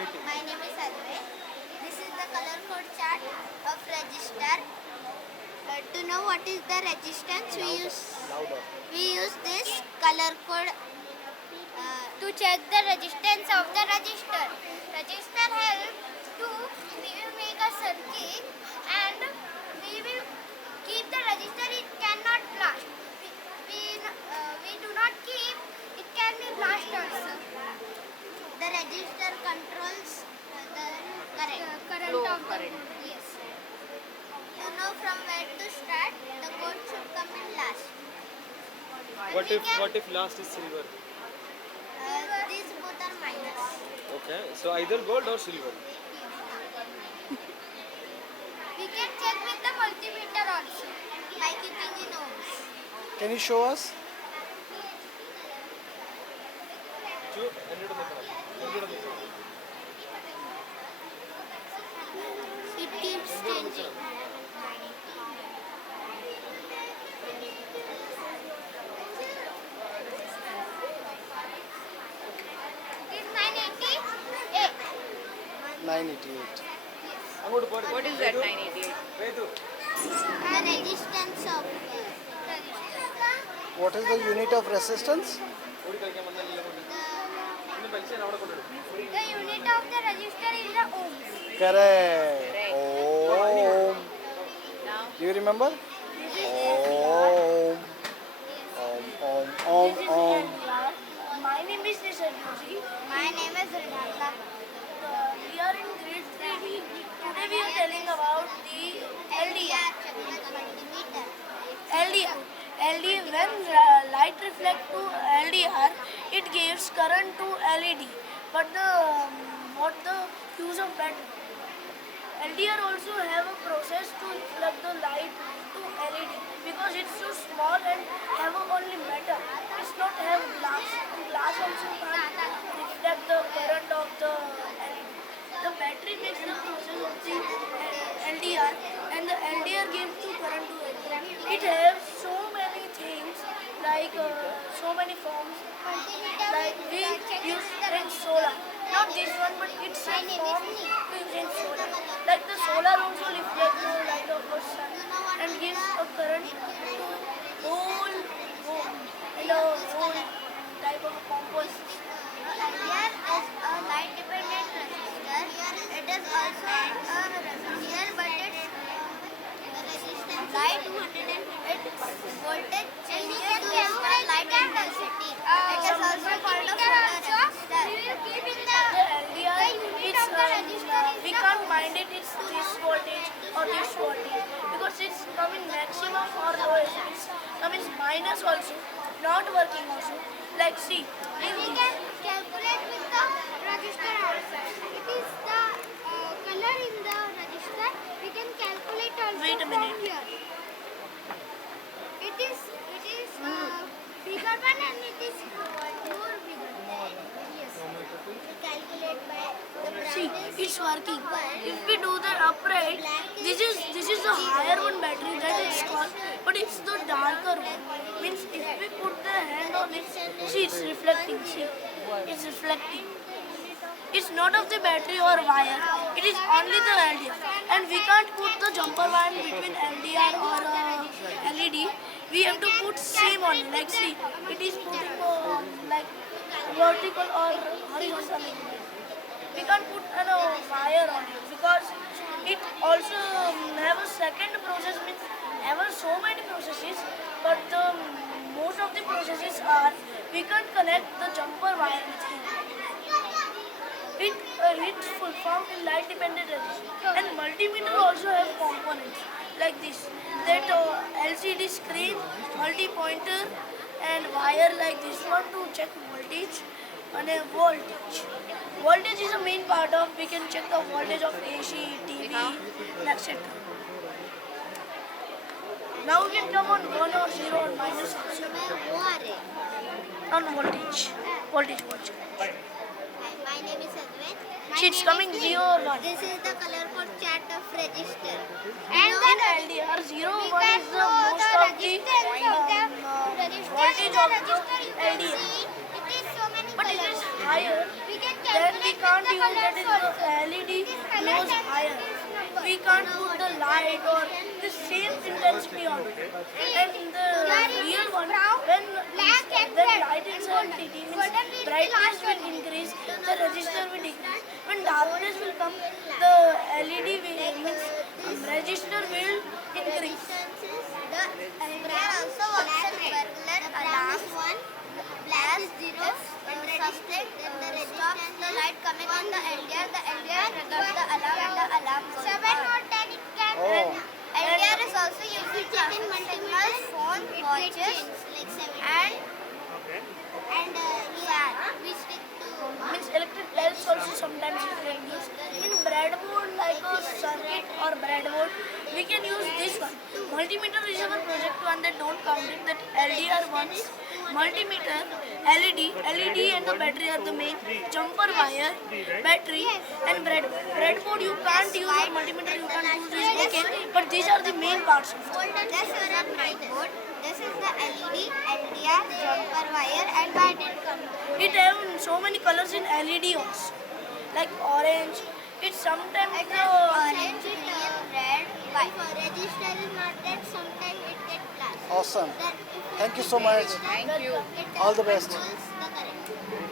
My name is Advait. This is the color code chart of register. To know what is the resistance, we use this color code to check the resistance of the register. Register helps to we will make a circuit and we will keep the register. It cannot blast. We do not keep. It can be blast also. The register controls the current Flow of of the current. code. Yes. To know from where to start, the code should come in last. What if last is silver? These both are minus. Okay, so either gold or silver. We can check with the multimeter also by keeping in ohms. Can you show us? It keeps changing. It is 988. 988. What is that 988? The resistance of resistor. What is the unit of resistance? The unit of the resistor is the ohms. Correct. Ohm. Now, Do you remember? Ohm. Ohm. My name is Nisar Joshi. My name is Renata. We are in grade 3. Today we are telling about the LDR. Multimeter. LDR. When light reflect to LDR, it gives current to LED. But what the use of battery? LDR also have a process to reflect the light to LED because it's so small and have only metal. It's not have glass. Glass also can't reflect the current of the LED. The battery makes the process of the LDR and the LDR gives the current to LED. It has so many things like so many forms like we use in solar. Not this one, but it's a form used in solar. Like the solar also reflects the light of the sun and gives a current to whole home and a whole type of composition. LDR is a light dependent resistor. It is also a resistor, but its resistance light 108 voltage changes based on light intensity. It is also called a photoresistor. The LDR we can't find it. It's this voltage or this voltage because it's coming maximum or lowest. It's coming minus also, not working also. Like see, in We this. can calculate with the register also. It is the color in the register. We can calculate also Wait a from minute. here. It is bigger one and it is more bigger. Yes. We calculate by the See, brightness. it's working. If we do the upright, this is the higher one battery that it's called, but it's the darker one. Means if we put the hand on it, see it's reflecting. See, it's reflecting. It's not of the battery or wire. It is only the LDR, and we can't put the jumper wire between LDR or LED. We have to put same on it. Like see, it is putting like vertical or horizontal. We can't put wire on it because it also have a second process means have so many processes, but most of the processes are we can't connect the jumper wire with it. It's full form in light dependent resistor and multimeter also have components like this that LCD screen, multi-pointer and wire like this one to check voltage and a voltage. Voltage is a main part of we can check the voltage of AC, TV, etc. Now we can come on 1 or 0 or minus also. वो आ रहे. On voltage. Voltage. My name is Advait. See, it's coming 0 or 1. This is the color code chart of register. And then LDR 0 We 1 can is the know most the of the resistance of the register. voltage In the of register you can LDR. see it is so many but it is higher, We can then we calculate can't with the use that colors is the LED glows higher. We can't put the light or the same intensity on it. And the real one, when light intensity means brightness will increase, the resistor will decrease. When darkness will come, the LED will means resistor will increase. The LDR also works in burglar alarms. Blast zero, something stops the light coming on the LDR triggers the alarm and the alarm goes 7 or 10 it can Oh. LDR is also used in traffic signals, phone, watches, and yeah, we stick to Means electric bells also sometimes you can use. In breadboard like a circuit or breadboard, we can use this one. Multimeter is our project one that don't count it, that LDR ones. Multimeter, LED and the battery are the main. Jumper wire, battery and breadboard you can't use or multimeter you can't use this, okay, but these are the main parts of it. this is a breadboard. This is the LED, LDR, jumper wire and battery. It have so many colors in LED also, like orange. It's sometimes the Orange, green, red, white. If a register is not red, sometimes it gets black. Awesome. Then if Thank you so much. Thank you. it All the best. controls the current.